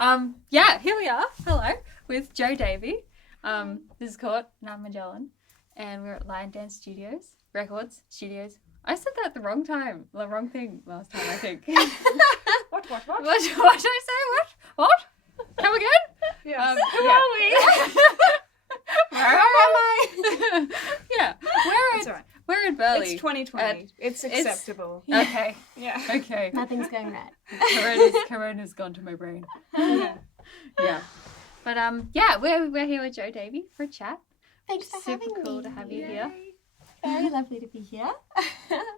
Here we are. Hello, with Jo Davie. This is Court, and I'm Magellan, and we're at Liondance Records. I said that the wrong thing last time, I think. What? What did I say? What? Come again? Yes. Who are we? Where am I? Yeah, That's all right. we're in Burley. It's 2020. It's acceptable. Okay. Yeah. Okay. Nothing's going right. Corona's gone to my brain. Yeah. Yeah. But we're here with Jo Davie for a chat. Thanks for having Super cool me. to have you here. Very lovely to be here.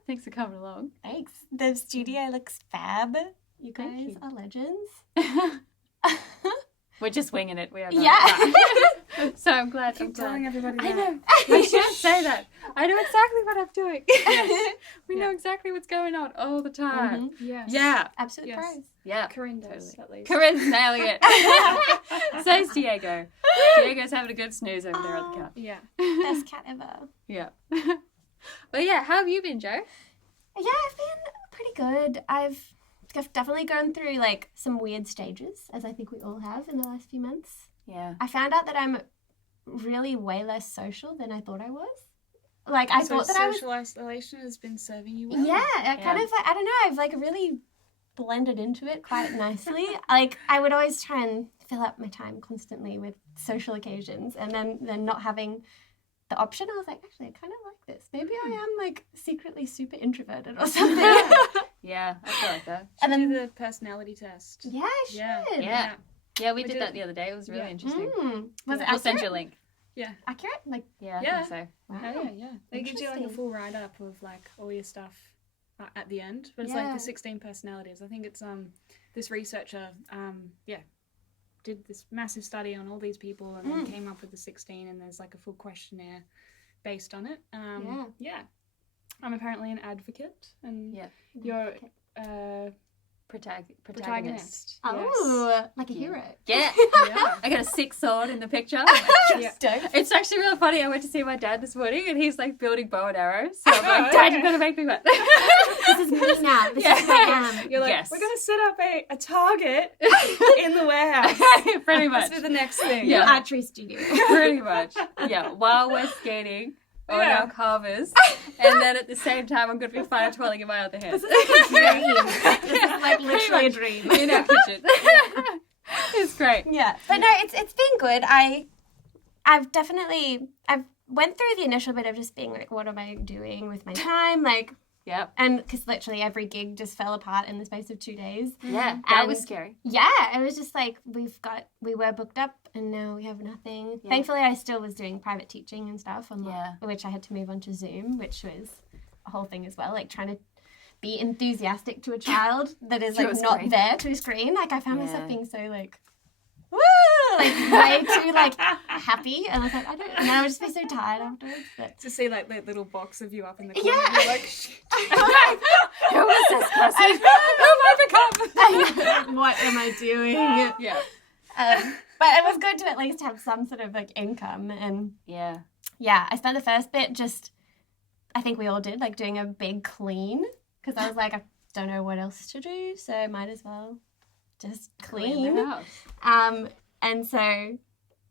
Thanks for coming along. Thanks. The studio looks fab. You guys Thank you. are legends. We're just winging it. We have So I'm glad. Keep telling everybody that. I know. I shouldn't say that. I know exactly what I'm doing. Yes. We know exactly what's going on all the time. Yes. Yeah. Absolute Yes. pros. Yeah. Corinne does, at least. Corinne's nailing it. So's Diego. Diego's having a good snooze over there on the couch. Yeah. Best cat ever. Yeah. But yeah, how have you been, Jo? Yeah, I've been pretty good. I've definitely gone through like some weird stages, as I think we all have in the last few months. Yeah. I found out that I'm really way less social than I thought I was. Like I thought that I was. Social isolation has been serving you well. Yeah, I kind of. I don't know. I've like really blended into it quite nicely. Like I would always try and fill up my time constantly with social occasions, and then not having the option, I was like, actually, I kind of like this. Maybe I am like secretly super introverted or something. Yeah, I feel like that. And then do the personality test. yeah, I should. Yeah. Yeah, we We did did that the other day. It was really Yeah. interesting. Was it We'll send accurate? you a link. Yeah. Accurate? Like Yeah, I Yeah. think so. wow. Yeah. They give you like a Interesting. full write-up of like all your stuff at the end. But it's like Yeah. the 16 personalities. I think it's this researcher did this massive study on all these people and then came up with the 16, and there's like a full questionnaire based on it. Yeah. I'm apparently an advocate, and Yeah. you're Protagonist. protagonist. Oh, like a hero. Yeah. Yeah. I got a 6 sword in the picture. Yeah. Dope. It's actually really funny. I went to see my dad this morning, and he's like building bow and arrows. So I'm like, Oh, Dad, okay. you're gonna make me one. This is me now. This is who I am. You're like, Yes. we're going to set up a target in the warehouse. Pretty much. Let's do the next thing. Yeah. Archery studio. Pretty much. Yeah. While we're skating on Yeah. our carvers, and then at the same time, I'm gonna be fire twirling in my other hand. This is like a dream. This is like Pretty literally a much. dream. In our kitchen. It's great. Yeah, but no, it's been good. I've went through the initial bit of just being like, what am I doing with my time? Like, Yep. and because literally every gig just fell apart in the space of 2 days. Yeah. That was And- scary. Yeah, it was just like we were booked up and now we have nothing. Yeah. Thankfully, I still was doing private teaching and stuff, Yeah. which I had to move on to Zoom, which was a whole thing as well. Like trying to be enthusiastic to a child that is To like a not screen. there to a screen. Like I found Yeah. myself being so like, woo, like way too like happy, and I was like, I don't, and I would just be so tired afterwards. But To see like that little box of you up in the corner. Yeah. You're like, Who is this person? Who have I become? what am I doing? Yeah. But it was good to at least have some sort of like income, and Yeah. yeah, I spent the first bit just, I think we all did, like doing a big clean, because I was like, I don't know what else to do, so might as well just clean. the house. And so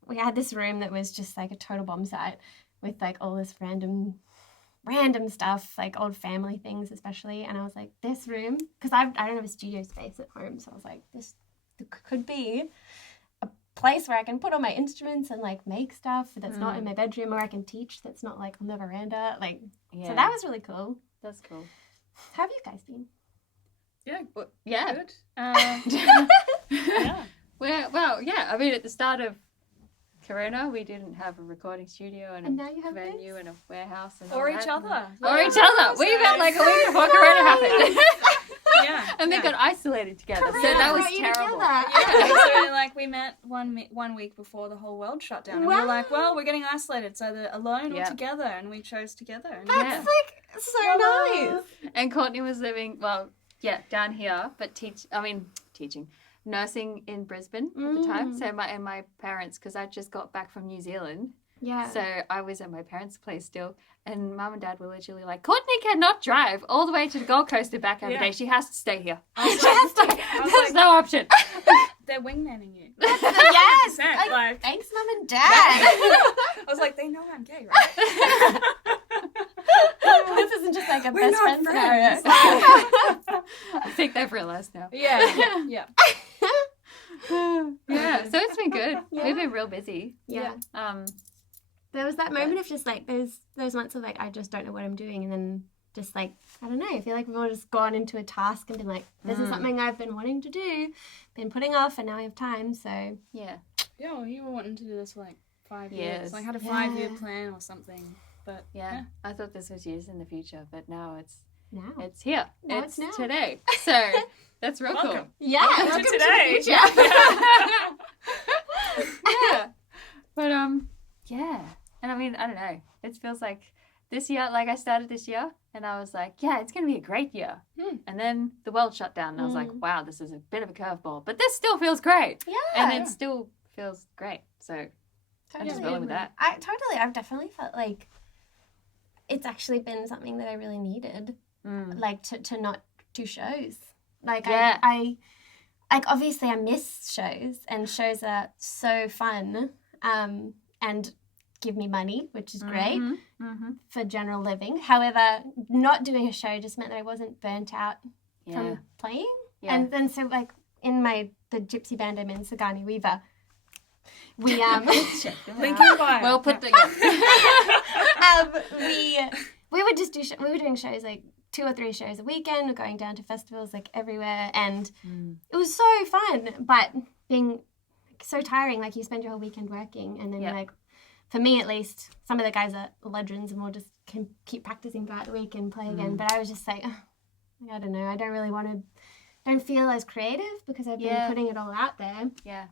we had this room that was just like a total bomb site with like all this random stuff, like old family things especially. And I was like, this room, because I don't have a studio space at home, so I was like, this could be a place where I can put all my instruments and like make stuff that's not in my bedroom, or I can teach that's not like on the veranda. Like, Yeah. so that was really cool. That's cool. How have you guys been? yeah, Yeah. good. Yeah. Well, yeah. I mean, at the start of Corona, we didn't have a recording studio and And a now you have venue this? and a warehouse and Or all each that. other. Or Yeah. each other. We met like a week before Corona happened. Yeah. And they yeah. got isolated together. So Corona that was brought you terrible. together. Yeah, so like we met one week before the whole world shut down, and we Wow. were like, well, we're getting isolated, so they're alone Yeah. or together, and we chose together. And Yeah. That's like so nice. And Courtney was living, down here, but teaching, nursing in Brisbane at the time. So my parents, because I just got back from New Zealand, Yeah. so I was at my parents' place still, and Mum and Dad were literally like, Courtney cannot drive all the way to the Gold Coast and back every Yeah. day. She has to stay here. I was She has to. I was There's like- no option. they're wingmanning you. Yes. 100%, Like, thanks, Mum and Dad. I was like, they know I'm gay, right? This isn't just like a We're best not friend friends. scenario. I think they've realised now. Yeah. Yeah, so it's been good. Yeah. We've been real busy. Yeah. Um, There was that moment of just like those months of like I just don't know what I'm doing, and then just like I don't know, I feel like we've all just gone into a task and been like, this is something I've been wanting to do, been putting off, and now I have time. So yeah. Yeah, well, you were wanting to do this for like 5 Yes. years. Like, had a 5-year plan or something. But Yeah, I thought this was years in the future, but now it's now, here. Now it's it's now. today. So that's real cool. Welcome. yeah, Welcome to today. the future. Yeah. But yeah. And I mean, I don't know. It feels like this year, like I started this year and I was like, yeah, it's going to be a great year. And then the world shut down and I was like, wow, this is a bit of a curveball, but this still feels great. Yeah, And it still feels great. So I'm just totally. rolling with that. I've definitely felt like it's actually been something that I really needed, like to not do shows. Like Yeah. I like obviously I miss shows, and shows are so fun, and give me money, which is great for general living. However, not doing a show just meant that I wasn't burnt out Yeah. from playing. Yeah. And then so like in the gypsy band I'm in, Sagani Weaver, we link in bio. Well put together. we would just we were doing shows like 2 or 3 shows a weekend. We're going down to festivals like everywhere, and it was so fun, but being so tiring. Like you spend your whole weekend working, and then you're like, for me at least, some of the guys are legends and we'll just keep practicing throughout the week and play again. But I was just like, I don't know, I don't really don't feel as creative because I've been putting it all out there. Yeah.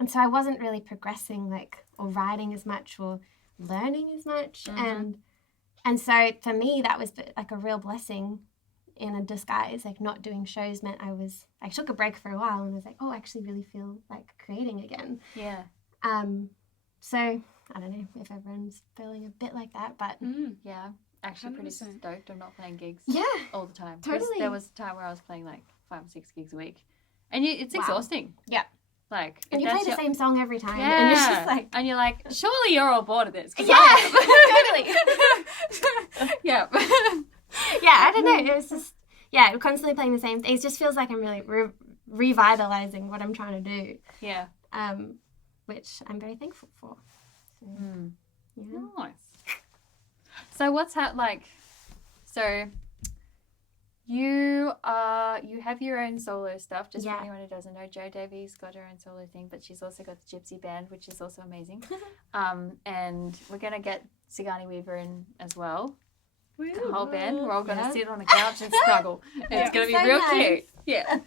And so I wasn't really progressing or writing as much or learning as much. And so for me, that was like a real blessing in a disguise. Like not doing shows meant I took a break for a while and was like, oh, I actually really feel like creating again. Yeah. So I don't know if everyone's feeling a bit like that, but Yeah. Actually pretty 100%. stoked I'm not playing gigs yeah, all the time. 'Cause totally. There was a time where I was playing like 5 or 6 gigs a week. And it's Wow. exhausting. Yeah. Like, And if you play that's the same song every time. Yeah. And it's just like, and you're like, surely you're all bored of this. 'Cause yeah, I am. totally. Yeah. Yeah, I don't know. It was just, yeah, constantly playing the same thing. It just feels like I'm really revitalizing what I'm trying to do, Yeah. which I'm very thankful for. So, yeah. Nice. So what's so you have your own solo stuff, just Yeah. for anyone who doesn't know. Jo Davie's got her own solo thing, but she's also got the Gypsy Band, which is also amazing. And we're gonna get Sagani Weaver in as well. The whole band. We're all gonna sit on the couch and snuggle. It's gonna be So real nice. cute. Yeah.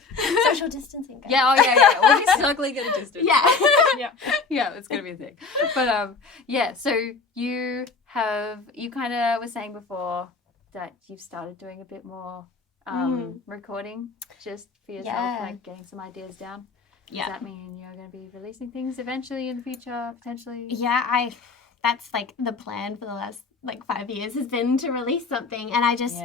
Social distancing, guys. Yeah, yeah. We'll be snuggling at a distance. Yeah. Yeah. Yeah, it's gonna be a thing. But yeah, so you kind of were saying before that you've started doing a bit more recording just for yourself, Yeah. like getting some ideas down. Yeah. Does that mean you're going to be releasing things eventually in the future, potentially? Yeah, that's like the plan for the last like 5 years has been to release something, and I just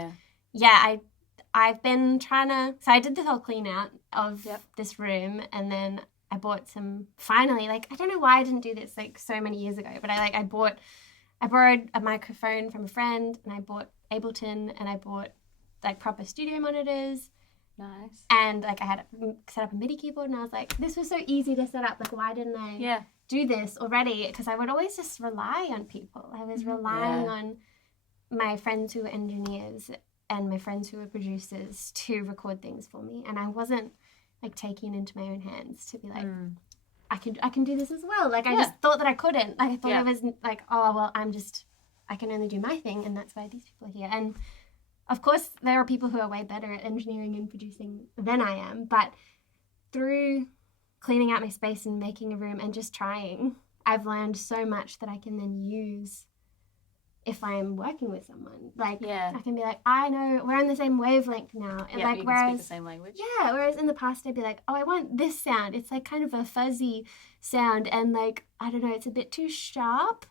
I've been trying to. So I did the whole clean out of this room, and then I bought finally, like, I don't know why I didn't do this like so many years ago, but I borrowed a microphone from a friend, and I bought Ableton, and I bought like proper studio monitors. Nice. And like I had set up a MIDI keyboard, and I was like, this was so easy to set up. Like, why didn't I do this already? Because I would always just rely on people. I was relying on my friends who were engineers and my friends who were producers to record things for me, and I wasn't like taking it into my own hands to be like, I can do this as well. Like I just thought that I couldn't. Like I thought I was like, oh well, I can only do my thing, and that's why these people are here. And of course, there are people who are way better at engineering and producing than I am, but through cleaning out my space and making a room and just trying, I've learned so much that I can then use if I am working with someone. Like, I can be like, I know, we're on the same wavelength now. And like, you can whereas, speak the same language. Yeah, whereas in the past I'd be like, oh, I want this sound. It's like kind of a fuzzy sound, and like, I don't know, it's a bit too sharp.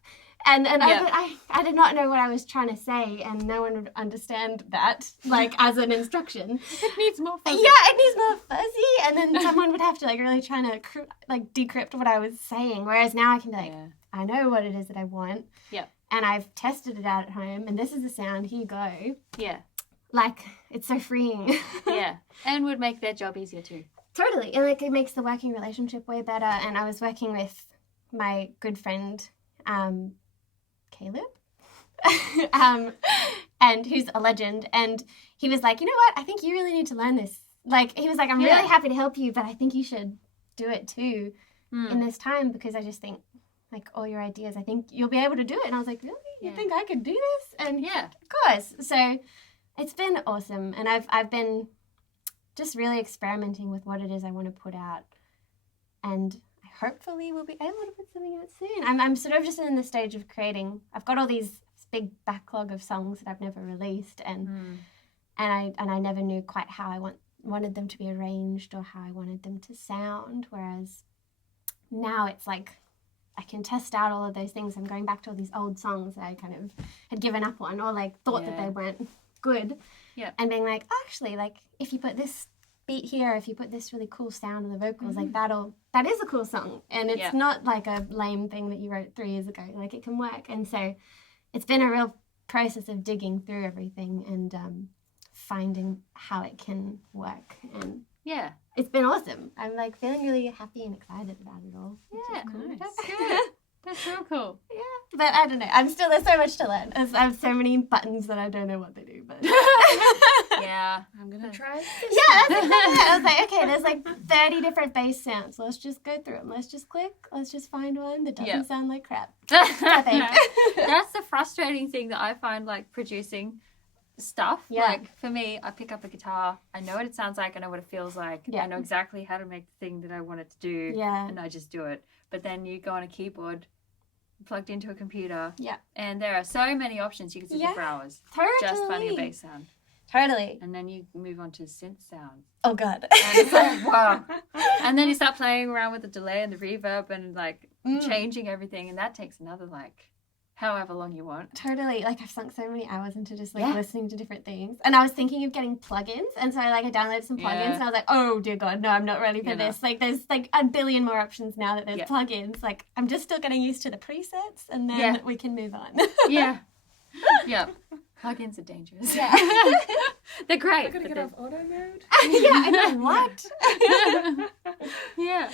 And Yeah. I did not know what I was trying to say, and no one would understand that, like, as an instruction. It needs more fuzzy. Yeah, it needs more fuzzy, and then someone would have to, like, really try to, like, decrypt what I was saying, whereas now I can be like, Yeah. I know what it is that I want. Yeah. And I've tested it out at home, and this is the sound, here you go. Yeah. Like, it's so freeing. Yeah. And would make their job easier too. Totally. And, like, it makes the working relationship way better, and I was working with my good friend, Caleb, and who's a legend, and he was like, you know what, I think you really need to learn this. Like, he was like, I'm really happy to help you, but I think you should do it too in this time, because I just think, like, all your ideas, I think you'll be able to do it. And I was like, really? You think I could do this? And yeah, of course. So it's been awesome, and I've been just really experimenting with what it is I want to put out, and hopefully we'll be able to put something out soon. I'm sort of just in the stage of creating. I've got all this big backlog of songs that I've never released, and I never knew quite how I wanted them to be arranged or how I wanted them to sound. Whereas now it's like I can test out all of those things. I'm going back to all these old songs that I kind of had given up on, or like thought that they weren't good, and being like, oh, actually, like, if you put this beat here, if you put this really cool sound on the vocals, like, that is a cool song, and it's not like a lame thing that you wrote 3 years ago. Like, it can work. And so it's been a real process of digging through everything and finding how it can work, and it's been awesome. I'm, like, feeling really happy and excited about it all. Yeah, cool. that's good. That's real cool. Yeah, but I don't know. There's so much to learn. I have so many buttons that I don't know what they do, but Yeah, I'm gonna try this. yeah, that's exactly it. I was like, okay, there's like 30 different bass sounds. Let's just go through them. Let's just click. Let's just find one that doesn't sound like crap. I think. That's the frustrating thing that I find, like, producing stuff. Yeah. Like, for me, I pick up a guitar, I know what it sounds like, I know what it feels like, Yeah. I know exactly how to make the thing that I want it to do, Yeah. and I just do it. But then you go on a keyboard plugged into a computer, Yeah. and there are so many options you can sit there for hours just finding a bass sound. Totally. And then you move on to synth sounds. Oh god. And it's like, wow. And then you start playing around with the delay and the reverb and, like, changing everything, and that takes another, like, however long you want. Totally. Like, I've sunk so many hours into just, like, listening to different things. And I was thinking of getting plugins. And so I downloaded some plugins and I was like, oh dear God, no, I'm not ready for this. Like, there's like a billion more options now that there's plugins. Like, I'm just still getting used to the presets, and then we can move on. Yeah. Plugins are dangerous. Yeah. They're great. I'm gonna get off auto mode. Yeah, I know. What? Yeah.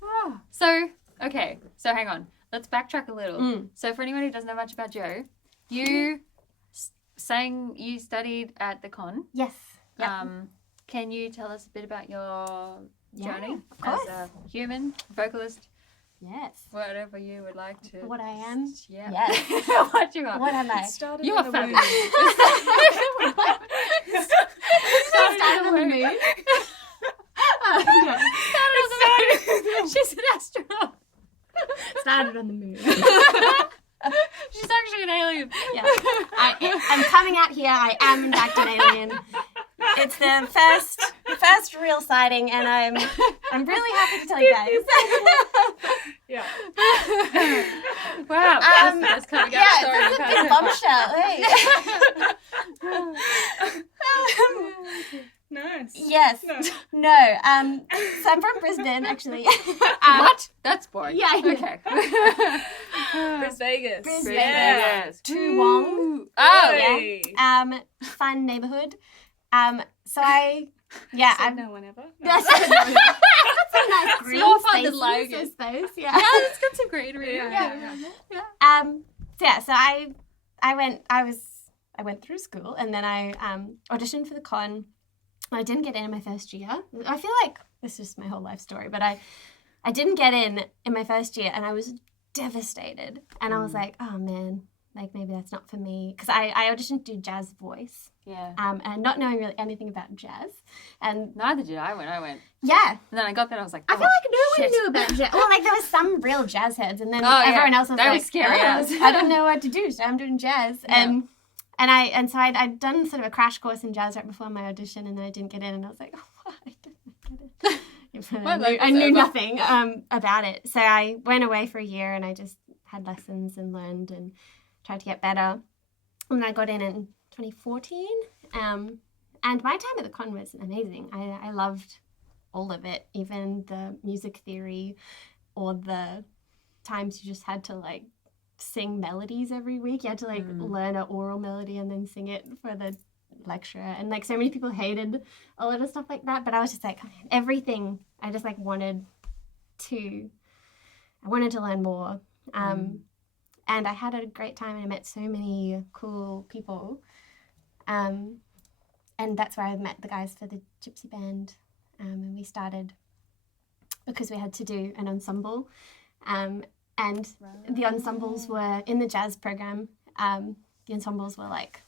Oh. So, okay. So hang on. Let's backtrack a little. So for anyone who doesn't know much about Jo, you you studied at the con. Yes. Yep. Can you tell us a bit about your journey of course. as a human, vocalist, Yes. whatever you would like to? What I am? Yeah. Yes. What you are? What am I? Started You in are the fabulous. womb. Started on the moon. She's an astronaut. Started on the moon. She's actually an alien. Yeah. I'm coming out here. I am in fact an alien. It's the first real sighting, and I'm really happy to tell you guys. Yeah. Wow. That's coming out story. It's a big bombshell. Hey. Nice. Yes. No. So I'm from Brisbane, actually. What? That's boring. Yeah. Okay. Bris Vegas. Bris Yeah. Vegas. Toowong. Oh. Hey. Fun neighborhood. So I Said no one ever. That's a nice green more fun spaces, than Logan. I suppose. Yeah. Yeah, it's got some greenery. Yeah. So I went through school, and then I auditioned for the con. I didn't get in my first year. I feel like this is my whole life story, but I didn't get in my first year, and I was devastated. And I was like, oh man, like maybe that's not for me, because I auditioned to do jazz voice. Yeah. And not knowing really anything about jazz, and Neither did I when I went. yeah. And then I got there and I was like, I feel like no shit. one knew about jazz. Well, like there was some real jazz heads, and then Oh, yeah. everyone else was They were like, scary ass. I don't know what to do, so I'm doing jazz. Yeah. And so I'd done sort of a crash course in jazz right before my audition, and then I didn't get in, and I was like, oh, I didn't get it. I knew nothing about it. So I went away for a year, and I just had lessons and learned and tried to get better. And I got in 2014. And my time at the con was amazing. I loved all of it, even the music theory or the times you just had to like sing melodies every week. You had to like learn an oral melody and then sing it for the lecture. And like so many people hated a lot of stuff like that. But I was just like, everything, I just like wanted to learn more. And I had a great time and I met so many cool people. And that's where I met the guys for the Gypsy Band. And we started because we had to do an ensemble. And the ensembles were in the jazz program. The ensembles were like,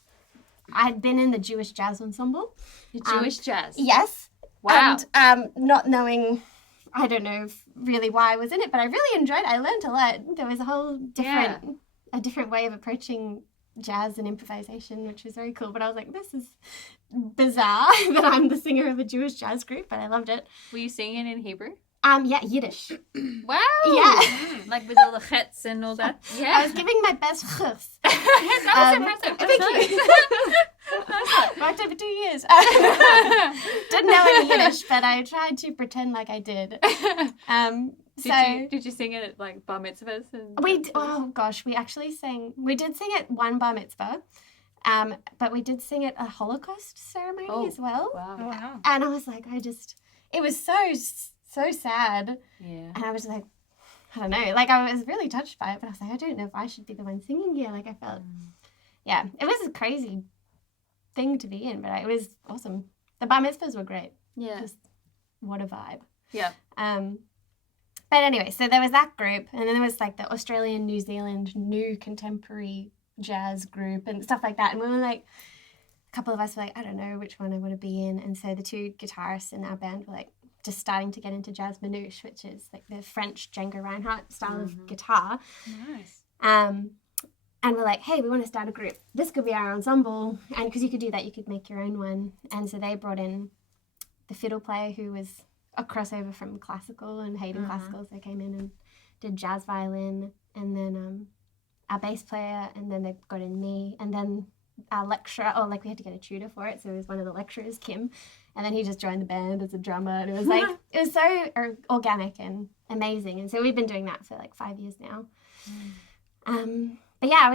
I had been in the Jewish jazz ensemble. The Jewish jazz? Yes. Wow. And not knowing, I don't know really why I was in it, but I really enjoyed it. I learned a lot. There was a whole different way of approaching jazz and improvisation, which was very cool. But I was like, this is bizarre that I'm the singer of a Jewish jazz group, but I loved it. Were you singing in Hebrew? Yeah, Yiddish. Wow. Yeah. Like with all the chets and all that? Yeah. I was giving my best chus. That was impressive. Thank you. Worked it for 2 years. Didn't know any Yiddish, but I tried to pretend like I did. Did you sing it at like bar mitzvahs? We did sing at one bar mitzvah, but we did sing at a Holocaust ceremony as well. Wow. Oh, wow. And I was like, it was so sad. Yeah. And I was like, I don't know, like I was really touched by it, but I was like, I don't know if I should be the one singing here. Like I felt, it was a crazy thing to be in, but it was awesome. The bar mitzvahs were great. Yeah. Just what a vibe. Yeah. But anyway, so there was that group, and then there was like the Australian, New Zealand, new contemporary jazz group and stuff like that. And we were like, a couple of us were like, I don't know which one I want to be in. And so the two guitarists in our band were like, just starting to get into jazz manouche, which is like the French Django Reinhardt style of guitar. Nice. And we're like, hey, we want to start a group. This could be our ensemble. And because you could do that, you could make your own one. And so they brought in the fiddle player who was a crossover from classical and hated classical. So they came in and did jazz violin. And then our bass player. And then they got in me. And then our lecturer, we had to get a tutor for it. So it was one of the lecturers, Kim. And then he just joined the band as a drummer. And it was like, it was so organic and amazing. And so we've been doing that for like 5 years now. But yeah,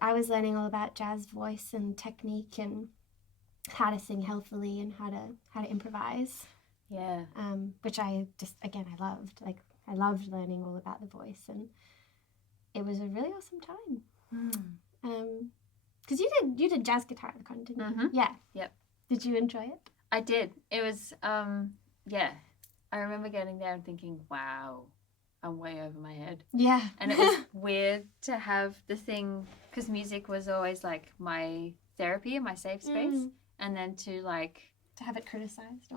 I was learning all about jazz voice and technique and how to sing healthily and how to improvise. Yeah. Which I loved. Like I loved learning all about the voice, and it was a really awesome time. Because you did jazz guitar at the con, didn't you? Yeah. Yep. Did you enjoy it? I did. It was, I remember getting there and thinking, wow, I'm way over my head. Yeah. And it was weird to have the thing, because music was always like my therapy and my safe space. And then to like... To have it criticized.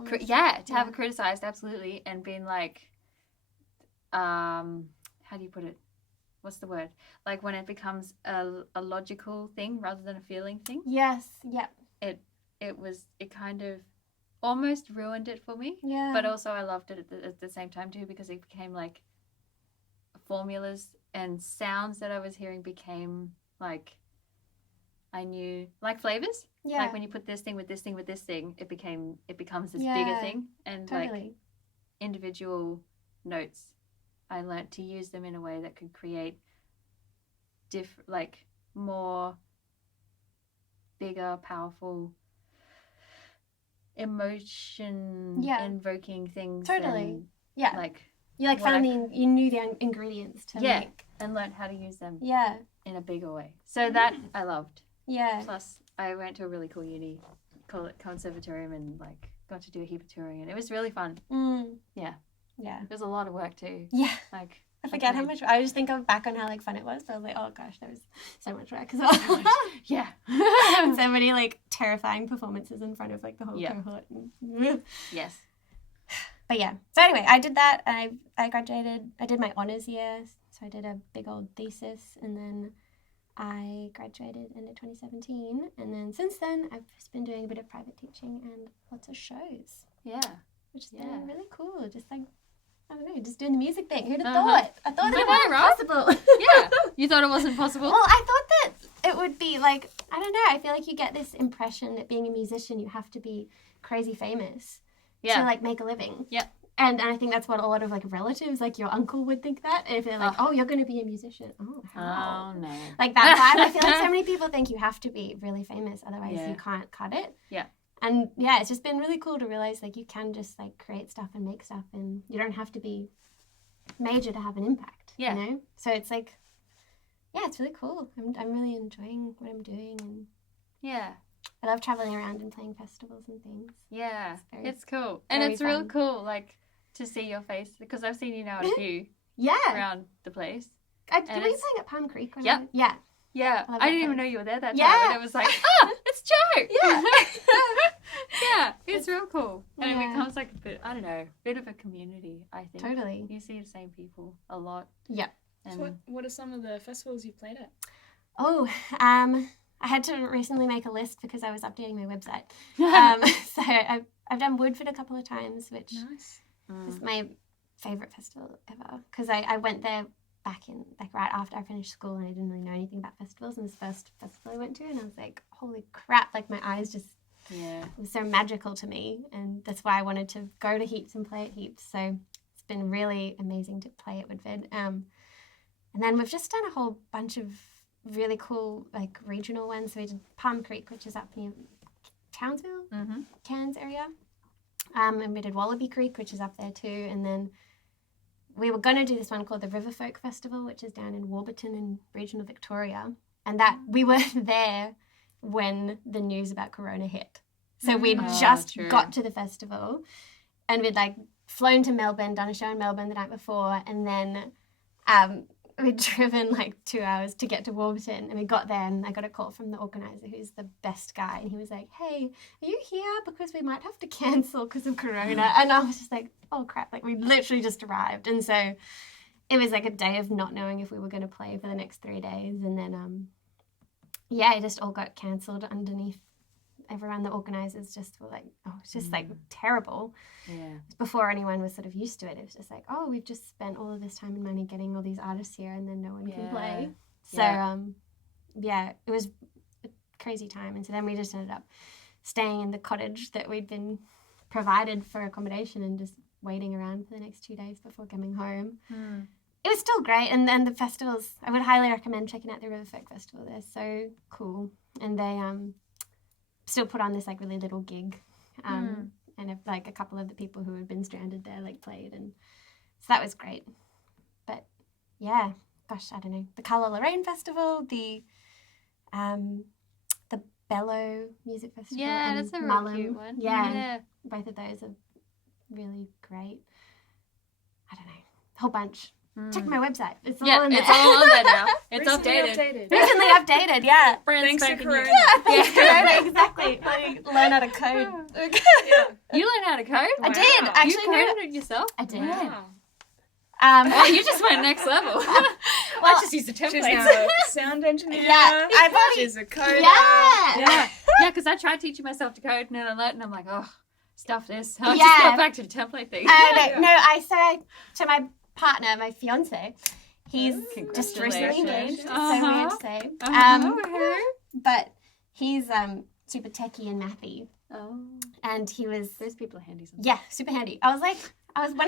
Have it criticized, absolutely. And being like, how do you put it? What's the word? Like when it becomes a logical thing rather than a feeling thing. Yes. Yep. It kind of almost ruined it for me. Yeah. But also I loved it at the same time too, because it became like formulas and sounds that I was hearing became like I knew, like flavors. Yeah. Like when you put this thing with this thing with this thing, it becomes this bigger thing. And like individual notes, I learnt to use them in a way that could create more bigger, powerful emotion invoking things. Totally. Yeah. Like you you knew the ingredients to make. And learned how to use them. Yeah. In a bigger way. So that I loved. Yeah. Plus I went to a really cool uni, call it conservatorium, and like got to do a heap of touring, and it was really fun. Yeah. Yeah. It was a lot of work too. Yeah. Like I forget how much. I just think back on how like fun it was. But I was like, oh gosh, there was so much work as well. Yeah. So many like terrifying performances in front of like the whole cohort. Yes. But yeah. So anyway, I did that. I graduated. I did my honors year. So I did a big old thesis, and then I graduated in 2017. And then since then, I've just been doing a bit of private teaching and lots of shows. Yeah. Which has been really cool. Just like I don't know, just doing the music thing. Who'd have Uh-huh. thought? I thought that I it know, wasn't right? possible. Yeah. You thought it wasn't possible? Well, I thought that it would be like, I don't know, I feel like you get this impression that being a musician, you have to be crazy famous Yeah. to like make a living. Yep. And I think that's what a lot of like relatives, like your uncle would think that. If they're like, oh, you're going to be a musician. Oh, how? Oh, no. Like that vibe. I feel like so many people think you have to be really famous, otherwise Yeah. you can't cut it. Yeah. And yeah, it's just been really cool to realize like you can just like create stuff and make stuff, and you don't have to be major to have an impact. Yeah. You know? So it's like, yeah, it's really cool. I'm really enjoying what I'm doing, and Yeah. I love traveling around and playing festivals and things. Yeah. very- It's cool. And very it's real fun. cool, like, to see your face, because I've seen you now at a few Yeah. around the place. Were and you it's- playing at Palm Creek? When Yep. Yeah. Yeah. I love I that didn't even place. know you were there that time. Yeah. And it was like, oh, it's Jo! Yeah. Yeah. It's real cool. And it Yeah. becomes like a bit, I don't know, bit of a community, I think. Totally. You see the same people a lot. Yeah. And So what are some of the festivals you've played at? Oh, I had to recently make a list because I was updating my website. So I've done Woodford a couple of times, which Nice. is my favourite festival ever, because I went there back in, like, right after I finished school, and I didn't really know anything about festivals, and this first festival I went to, and I was like, holy crap, like my eyes just, yeah. it was so magical to me, and that's why I wanted to go to heaps and play at heaps. So it's been really amazing to play at Woodford. And then we've just done a whole bunch of really cool like regional ones. So we did Palm Creek, which is up near Townsville, Mm-hmm. Cairns area. And we did Wallaby Creek, which is up there too. And then we were going to do this one called the River Folk Festival, which is down in Warburton in regional Victoria. And that we were there when the news about Corona hit. So we'd just true. got to the festival, and we'd like flown to Melbourne, done a show in Melbourne the night before, and then we'd driven like 2 hours to get to Warburton, and we got there, and I got a call from the organizer, who's the best guy, and he was like, hey, are you here? Because we might have to cancel because of Corona. And I was just like, oh crap, like we literally just arrived. And so it was like a day of not knowing if we were going to play for the next 3 days, and then yeah, it just all got cancelled underneath. Everyone, the organisers just were like, oh, it's just like terrible. Yeah. Before anyone was sort of used to it, it was just like, oh, we've just spent all of this time and money getting all these artists here, and then no one can play. So yeah, it was a crazy time. And so then we just ended up staying in the cottage that we'd been provided for accommodation, and just waiting around for the next 2 days before coming home. It was still great. And then the festivals, I would highly recommend checking out the River Folk Festival. They're so cool, and they still put on this like really little gig, and if, like a couple of the people who had been stranded there like played, and so that was great. But yeah, gosh, I don't know, the Carla Lorraine Festival, the Bellow Music Festival, Yeah, and that's a real Mullum. cute one. Yeah, both of those are really great. I don't know, a whole bunch. Check my website. It's all Yeah, in there. it's all on there now. It's Recently updated. Recently updated, yeah. Brand Thanks to spanking new. Corona. Yeah, thanks, Corona, exactly. Learn how to code. Yeah. You learned how to code? I Wow. did. You Actually, no, coded it yourself? I did. Wow. Oh, you just went next level. I just used the She's templates. now a sound engineer. Yeah, I probably- She's a coder. Yeah. Yeah, because I tried teaching myself to code, and then I learned, and I'm like, oh, stuff this. I'll Yeah. just go back to the template thing. So my partner, my fiance, he's just recently Congratulations. engaged. It's so weird to say. But he's super techie and mathy, Oh, and he was those people are handy sometimes. yeah, super handy. When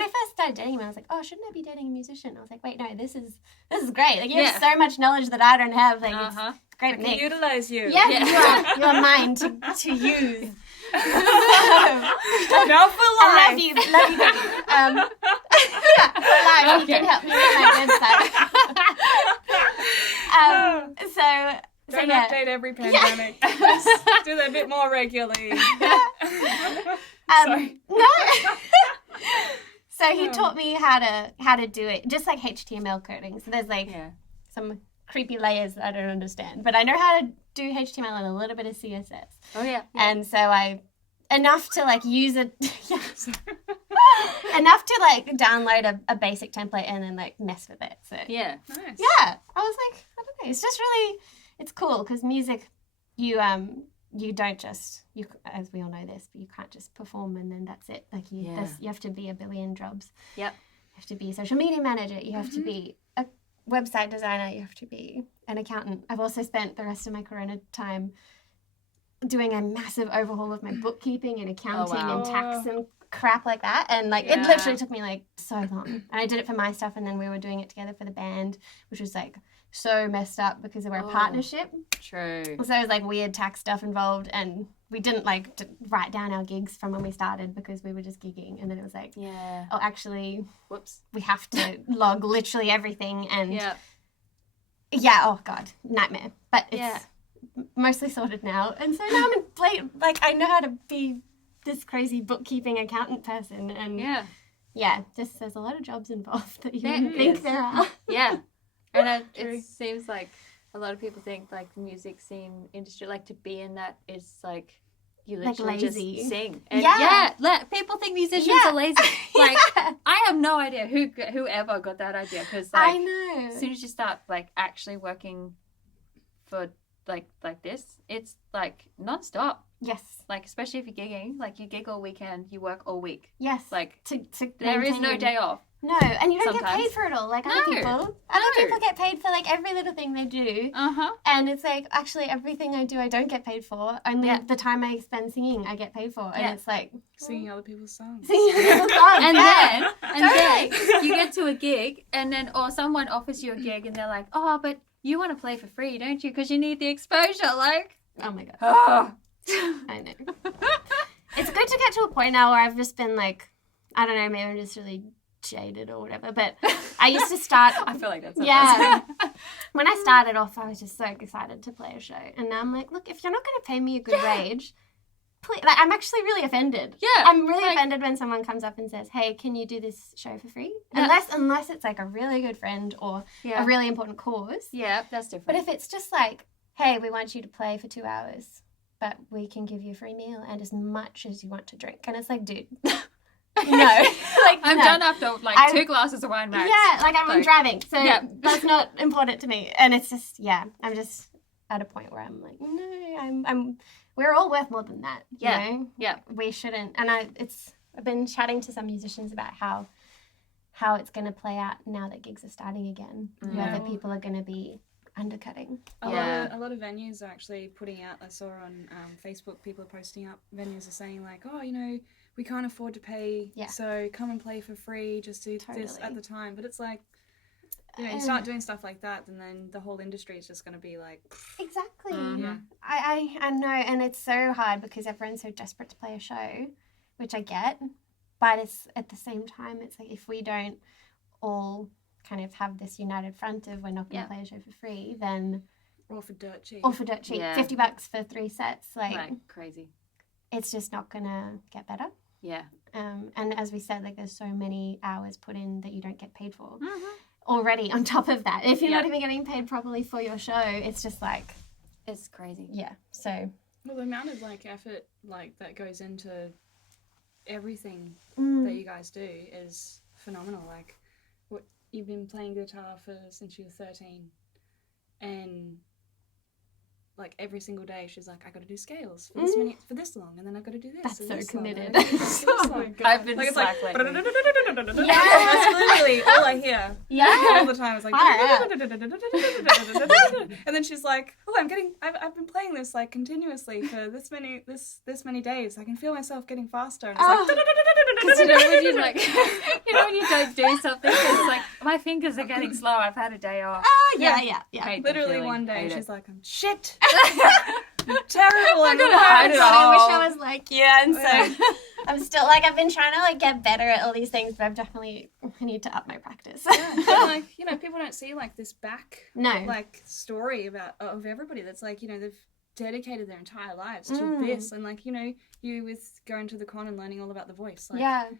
I first started dating him, I was like, oh, shouldn't I be dating a musician? I was like, wait, no, this is great. Like, you have so much knowledge that I don't have. Like, it's a great I can mix. utilize you. Yeah, Yeah. you are mine to use. Now for I life. love you, baby. Yeah, for life. You can help me with my website. So Don't yeah. update every pandemic. Just do that a bit more regularly. Sorry. No. So he taught me how to do it, just like HTML coding. So there's like some creepy layers that I don't understand, but I know how to do HTML and a little bit of CSS. Oh, yeah. And so enough to like use it, enough to like download a basic template and then like mess with it. So Yeah. Nice. yeah, I was like, I don't know, it's just really, it's cool because music, you don't just, as we all know this, but you can't just perform and then that's it. Like you have to be a billion jobs. Yep. have to be a social media manager, you have to be a website designer, you have to be an accountant. I've also spent the rest of my Corona time doing a massive overhaul of my bookkeeping and accounting and tax and crap like that, and like it literally took me like so long, and I did it for my stuff, and then we were doing it together for the band, which was like so messed up because we're a partnership. True. So it was like weird tax stuff involved, and we didn't like write down our gigs from when we started because we were just gigging, and then it was like, oh, actually, whoops, we have to log literally everything, and oh god, nightmare. But it's mostly sorted now, and so now I'm like I know how to be this crazy bookkeeping accountant person, and just there's a lot of jobs involved that you wouldn't think there are. And it seems like a lot of people think like the music scene industry, like to be in that is like you literally like lazy. just sing. And people think musicians are lazy. Like I have no idea whoever got that idea, because like I know as soon as you start like actually working for like this, it's like non-stop. Yes. Like especially if you're gigging, like you gig all weekend, you work all week. Yes. Like to there is no day off. No, and you don't Sometimes. get paid for it all like other people. Other people get paid for like every little thing they do. And it's like actually everything I do I don't get paid for. Only the time I spend singing I get paid for. And it's like singing other people's songs. And then you get to a gig, and then or someone offers you a gig and they're like, oh, but you want to play for free, don't you? Because you need the exposure. Like, oh my god. Oh. I know. It's good to get to a point now where I've just been like, I don't know, maybe I'm just really jaded or whatever, but I used to start I feel like that's when I started off I was just so excited to play a show, and now I'm like, look, if you're not going to pay me a good wage, please, like, I'm actually really offended. I'm really offended when someone comes up and says, hey, can you do this show for free? Unless it's like a really good friend or a really important cause, that's different. but if it's just like, hey, we want you to play for 2 hours but we can give you a free meal and as much as you want to drink, and it's like, dude, no, like I'm done after like 2 glasses of wine max. Yeah, like I'm driving, so that's not important to me. And it's just, I'm just at a point where I'm like, no, we're all worth more than that. You know? We shouldn't. And I've been chatting to some musicians about how it's going to play out now that gigs are starting again, whether people are going to be undercutting. A lot of venues are actually putting out, I saw on Facebook, people are posting up, venues are saying like, oh, you know, we can't afford to pay, so come and play for free, just do this at the time. But it's like, you know, you start doing stuff like that, and then the whole industry is just going to be like... Exactly. Mm-hmm. I know, and it's so hard because everyone's so desperate to play a show, which I get, but it's at the same time, it's like if we don't all kind of have this united front of we're not going to play a show for free, then... Or for dirt cheap. Yeah. $50 for 3 sets. Like crazy. It's just not going to get better. Yeah. And as we said, like there's so many hours put in that you don't get paid for. Already on top of that, if you're not even getting paid properly for your show, it's just like... It's crazy. Yeah, so... Well, the amount of like effort like that goes into everything that you guys do is phenomenal. Like, you've been playing guitar since you were 13, and like every single day she's like, I got to do scales for this many, for this long, and then I got to do this. That's so committed. I've been slack lately. That's literally all I hear. All the time. It's like, and then she's like, oh, I've been playing this like continuously for this many days. I can feel myself getting faster. And it's like, because you know when you like, when you don't do something, it's like my fingers are getting slow. I've had a day off. Yeah. Literally one day she's like, I'm shit. I'm terrible. I wish I was like you, and so I'm still like, I've been trying to like get better at all these things, but I need to up my practice. Like, you know, people don't see like this like story of everybody that's like, you know, they've dedicated their entire lives to this, and like, you know, you with going to the con and learning all about the voice, like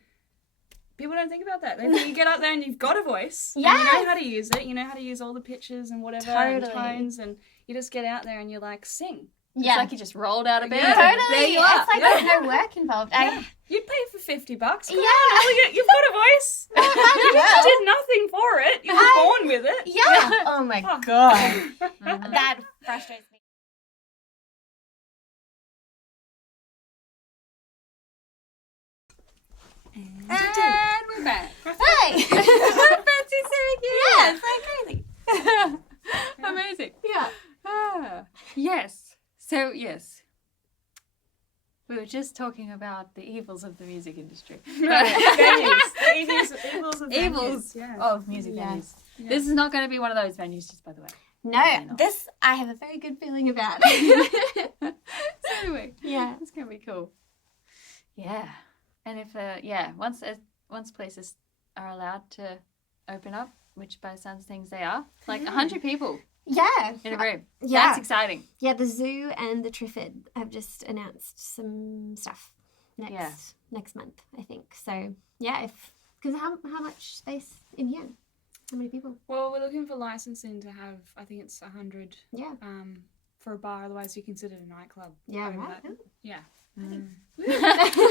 people don't think about that. They think you get up there and you've got a voice, and you know how to use it, you know how to use all the pitches and whatever and tones, and you just get out there and you're like, sing. It's like you just rolled out of bed. There you are. It's like there's no work involved. You'd pay for $50. You've got a voice. You did nothing for it. You were born with it. Yeah. Oh my god. That frustrates me. And we're back. Hey! Fancy seeing you. Yeah, it's like crazy. Amazing. Yeah. Yes. So, yes. We were just talking about the evils of the music industry. Venues. The evils of Evils venues, yeah. of music Yeah. venues. Yeah. This is not going to be one of those venues, just by the way. No, Probably not. this I have a very good feeling about. So anyway, Yeah. it's going to be cool. Yeah. And if, once places are allowed to open up, which by the sounds of things they are, like 100 people Yeah. in a room. Yeah. That's exciting. Yeah, the zoo and the Triffid have just announced some stuff next month, I think. So yeah, because how much space in here? How many people? Well, we're looking for licensing to have, I think it's 100 Yeah. for a bar, otherwise you consider it a nightclub. Yeah, over right. that. Yeah.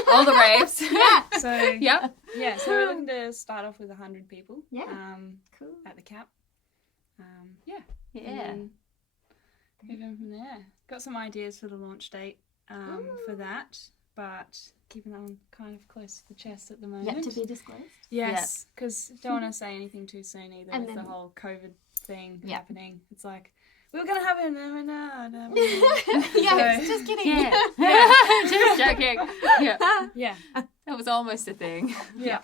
All the raves. Yeah. So Yeah. yeah, so we're looking to start off with 100 people. Yeah. Cool. At the cap. Yeah. Yeah. And then move on from there. Got some ideas for the launch date for that, but keeping that one kind of close to the chest at the moment. Yet to be disclosed. Yes, because don't want to say anything too soon either And with then- the whole COVID thing Yeah. happening. It's like, we were going to have it, and then we're not. Yeah, So- just kidding. Yeah. Just joking. Yeah. Yeah, That was almost a thing. yeah.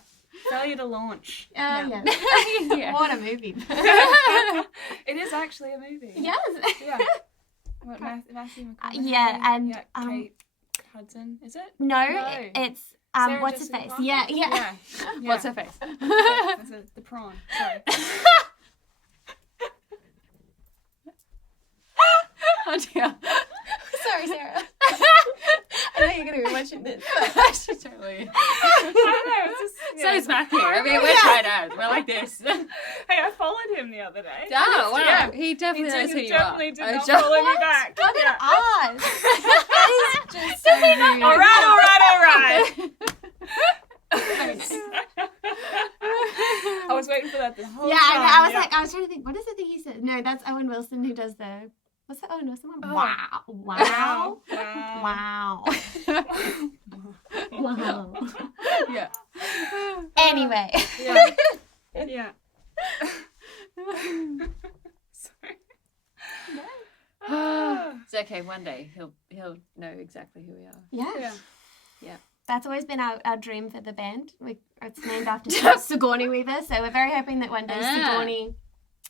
Failure to launch. Yeah. Yeah. What a movie. It is actually a movie. Yes. Yeah. What, Matthew McConaughey? Yeah, and, yeah, Kate Hudson, is it? No, No. it's Sarah what's his Jessica face? Parker? Yeah. Yeah. What's her face? That's it, the prawn. Sorry. Oh dear. Sorry, Sarah. I know you're gonna be watching this. She totally. I don't know. It's just, So yeah. is Matthew. I mean, we're Yeah. trying out. We're like this. Hey, I followed him the other day. Oh, wow. Yeah. He definitely knows who you are. definitely did Oh, not just- follow me back. What an Yeah. ass. That is just so rude. All right. Very nice. I was waiting for that the whole Yeah, time. I was like, I was trying to think, what is the thing he said? No, that's Owen Wilson who does the. What's the Owen Wilson one? Oh. Wow. Wow. Wow. Wow. Wow. Yeah. Anyway. Yeah. Yeah. Sorry. It's okay. One day he'll know exactly who we are. Yeah. Yeah. That's always been our dream for the band. It's named after Sigourney Weaver, so we're very hoping that one day Sigourney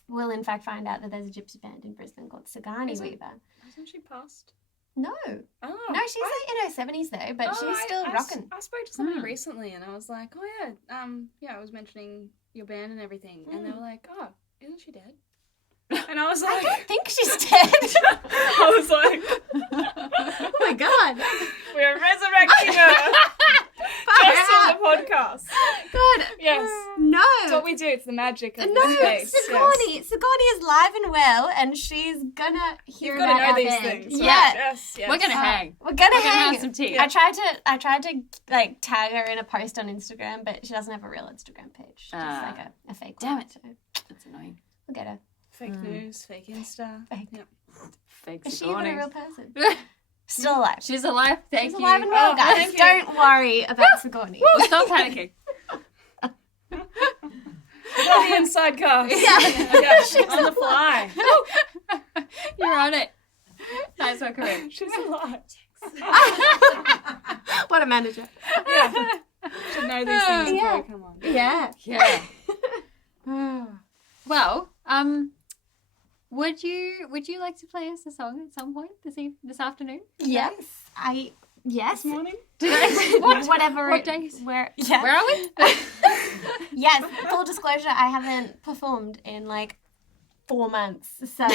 will in fact find out that there's a gypsy band in Brisbane called Sigourney Is it? Weaver. Hasn't she passed? No. Oh. No, she's like in her 70s though, but she's still rocking. I spoke to somebody Hmm. recently and I was like, oh yeah, I was mentioning your band and everything. And they were like, oh, isn't she dead? And I was I like, don't think she's dead. I was like, Oh my god. we're resurrecting her just on the podcast. God. Yes. No. That's what we do. It's the magic of No, the space. Sigourney. Yes. Sigourney is live and well, and she's gonna hear You've got about to know our these band. things. Yeah. Right? Yes. Yes. We're gonna hang. We're gonna We're gonna hang. have some tea. I tried to like tag her in a post on Instagram, but she doesn't have a real Instagram page. Just Ah. like a fake Damn one. it. So That's annoying. we'll get her. Fake news, fake Insta. Fake. Yep. Fake Is she even a Sigourney. real person? Still alive. She's alive. Thank She's you. alive and well, Oh, guys. thank you. Don't worry about Sigourney. Well, stop panicking. Got the inside cast. Yeah. Yeah. On the fly. You're on it. Nice one, Corinne. She's alive. What a manager. Yeah. Should know these things before Yeah. we come on. Yeah. Yeah. Well, would you like to play us a song at some point this afternoon? Yes. Yes. This morning? Whatever. What days? Where? Yeah. Where are we? Yes. Full disclosure, I haven't performed in like 4 months, so.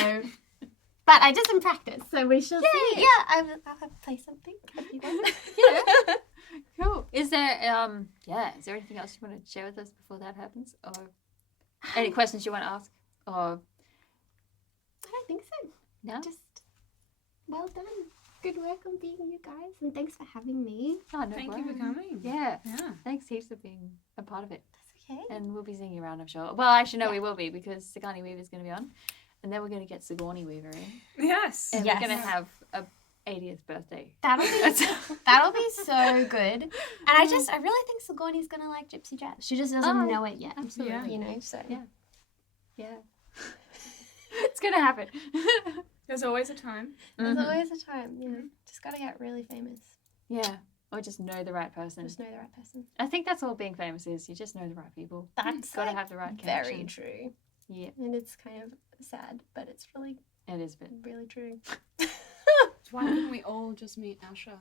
But I did some practice, so we shall see. Yeah, I'll play something if you want. Yeah. Cool. Is there is there anything else you want to share with us before that happens, or any questions you want to ask, or I don't think so. no? Just well done. Good work on being you guys, and thanks for having me. Oh, no Thank you for worries. coming. Yeah. Yeah. Thanks heaps for being a part of it. That's okay. And we'll be singing around, I'm sure. Well, actually, no, Yeah. we will be, because Sigourney Weaver's going to be on. And then we're going to get Sigourney Weaver in. Yes. And Yes. we're going to have 80th birthday. That'll be so good. And I really think Sigourney's gonna like Gypsy Jazz. She just doesn't know it yet. Absolutely. Yeah. You know, so Yeah. It's gonna happen. There's always a time. there's always a time. Yeah, just gotta get really famous. Yeah. Or just know the right person. Just know the right person. I think that's all being famous is. You just know the right people. That's Gotta have the right very connection. true. Yeah. And it's kind of sad, but it's really, It is been. really true. Why couldn't we all just meet Usher?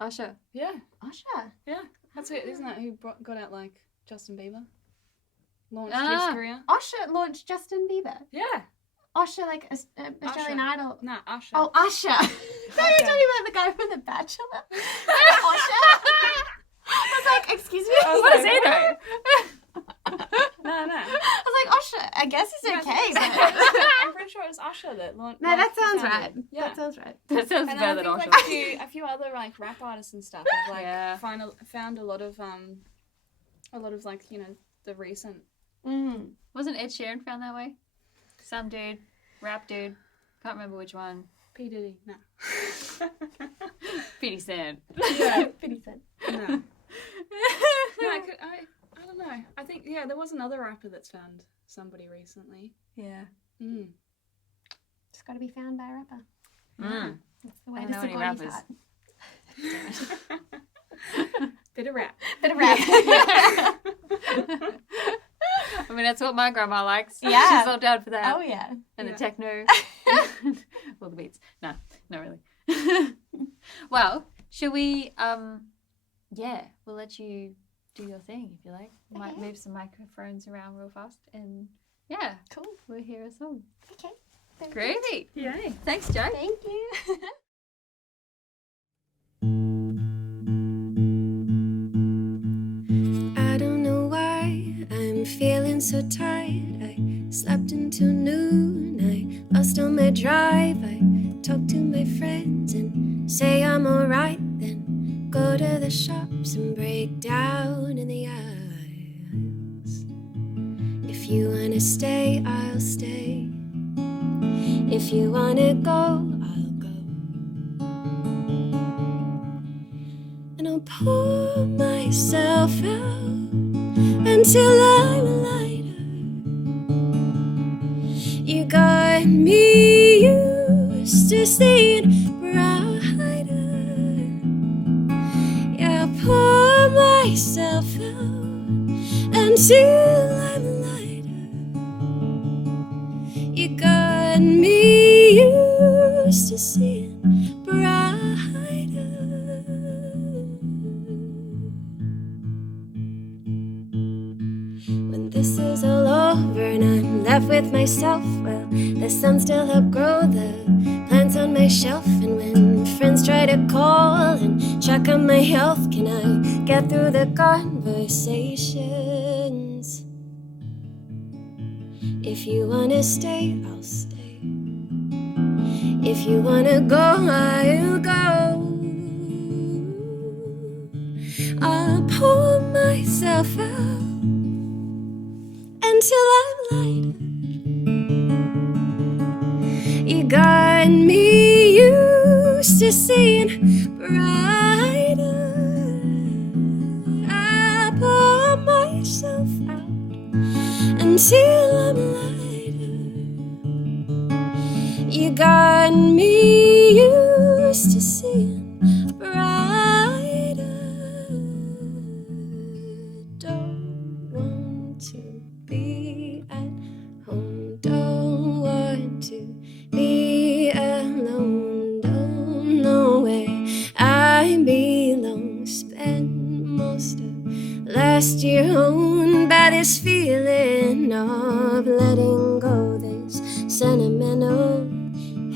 Usher. Yeah. Usher. Yeah. That's it, isn't that who got out like Justin Bieber? Launched Ah. his career? Usher launched Justin Bieber. Yeah. Usher, like Australian Idol. Nah, Usher. Oh, Usher. No, you're Usher. talking about the guy from The Bachelor. Usher. I was like, excuse me. What does he know? No. I was like, Usher. I guess he's Yeah, okay. I'm pretty sure it was Usher that launched. No, that sounds founded right. it. Yeah. That sounds right. That sounds And better then than I think Usher. like a few other like rap artists and stuff have like Yeah. found a lot of like, you know, the recent. Mm. Wasn't Ed Sheeran found that way? Some dude, rap dude, can't remember which one. P Diddy, no. 50 Cent. Yeah. 50 Cent. No. No, I don't know. I think there was another rapper that's found somebody recently. Yeah. Mm. Just got to be found by a rapper. Mm. That's the way I to don't know any Sigourney's rappers. heart. Bit of rap. Bit of rap. I mean, that's what my grandma likes. Yeah. She's all down for that. Oh, yeah. And Yeah. the techno. Well, the beats. No, not really. Well, should we, we'll let you do your thing if you like. We might Okay. move some microphones around real fast and, yeah, Cool. we'll hear a song. Okay. Groovy. Yay. Thanks, Jo. Thank you. I don't know why I'm feeling so tired. I slept until noon. I lost all my drive. I talk to my friends and say I'm alright. Then go to the shops and break down in the aisles. If you wanna stay, I'll stay. If you wanna go, I'll go. And I'll pour myself out until I'm lighter. You got me used to seeing brighter. Yeah, I'll pour myself out until I'm lighter. You got me used to seeing brighter. When this is all over and I'm left with myself, well, the sun still help grow the plants on my shelf. And when friends try to call and check on my health, can I get through the conversations? If you wanna stay, I'll stay. If you wanna go, I'll go. I'll pull myself out until I'm lighter. You got me used to seeing brighter. I pull myself out until I'm lighter. You got me used to seeing brighter. Don't want to be at home. Don't want to be alone. Don't know where I belong. Spent most of last year owned by this feeling of letting go. This sentimental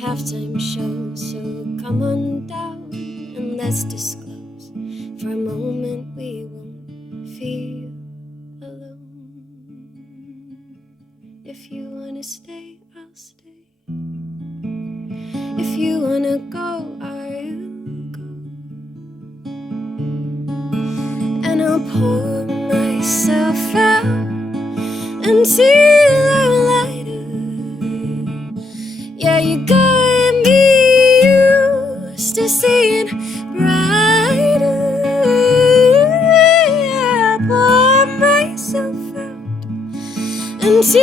halftime show. So come on down and let's disclose. For a moment we won't feel alone. If you wanna stay, I'll stay. If you wanna go, I'll go. And I'll pour myself out until I'm lighter. Yeah, you got me until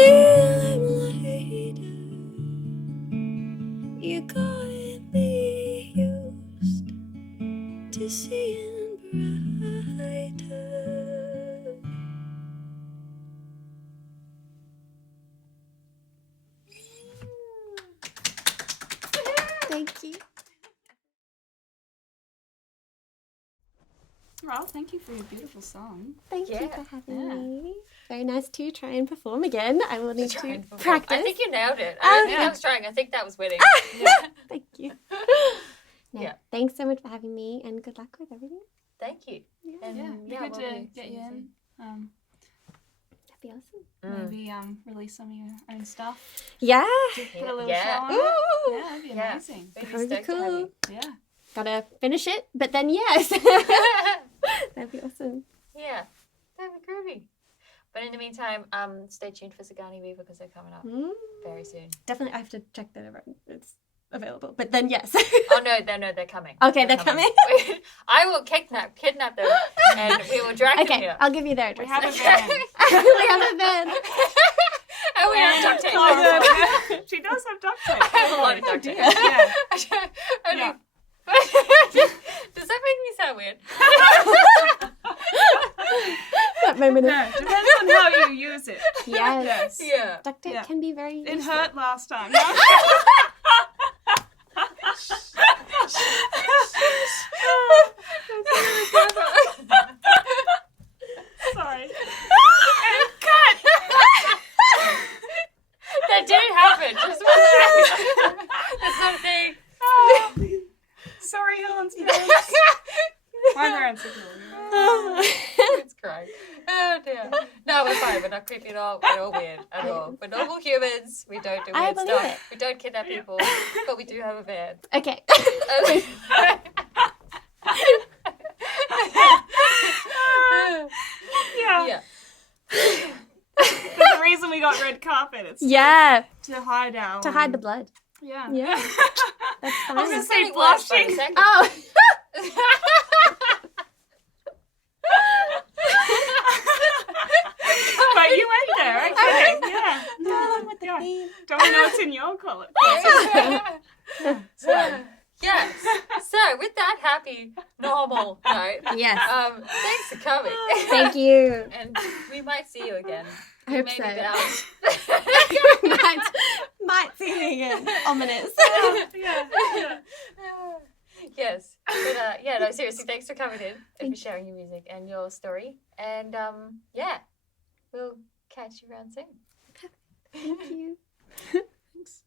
I'm lighter. You got me used to seeing brighter. Thank you. Well, thank you for your beautiful song. Thank you Yeah. for having Yeah. me. Very nice to try and perform again. I will need Try to and perform. practice. I think you nailed it. I don't think yeah. I was trying. I think that was winning. Thank you. No, Yeah. Thanks so much for having me, and good luck with everything. Thank you. And Yeah, be good we'll to be get you seeing in. That'd be awesome. soon. Maybe release some of your own stuff. Yeah. Put a little Yeah. show on it. Ooh. Yeah, that'd be Yeah. amazing. We'd be That would be stoked to have cool. you. Yeah. Gotta finish it, but then yes. That'd be awesome. Yeah, that'd be groovy. But in the meantime, stay tuned for Sagani Weaver because they're coming up very soon. Definitely, I have to check that it's available. But then yes. Oh no, they're coming. Okay, they're coming. I will kidnap them, and we will drag them Okay, here. I'll give you their address. We have a van. We have a van. And we have duct tape. She does have duct tape. I have a lot of duct tape. Yeah. Yeah. Does that make me sound weird? That moment. No, depends on how you use it. Yes. Yeah. Duct tape Yeah. can be very It useful. hurt last time. Sorry. Cut! That didn't happen. Just that's not a thing. Sorry, Helen's parents. My parents are cool. It's crying. Oh dear. No, we're fine. We're not creepy at all. We're all weird at all. We're normal humans. We don't do I weird believe stuff. it. We don't kidnap people, but we do have a van. Okay. Yeah. Yeah. There's a reason we got red carpet. It's Yeah. to hide our... To hide the blood. Yeah. Yeah. That's I was fine. gonna Just say say blush for a blushing. second. Oh. But you went there, okay. Yeah. Along with the Yeah. theme. Don't we know what's in your colour? Yes. So with that happy, normal note, Yes. thanks for coming. Thank you. And we might see you again. I hope Maybe so. down. might see me again. Ominous. Yeah. Yes. But yeah, no, seriously, thanks for coming in and for sharing your music and your story. And yeah, we'll catch you around soon. Thank you. Thanks.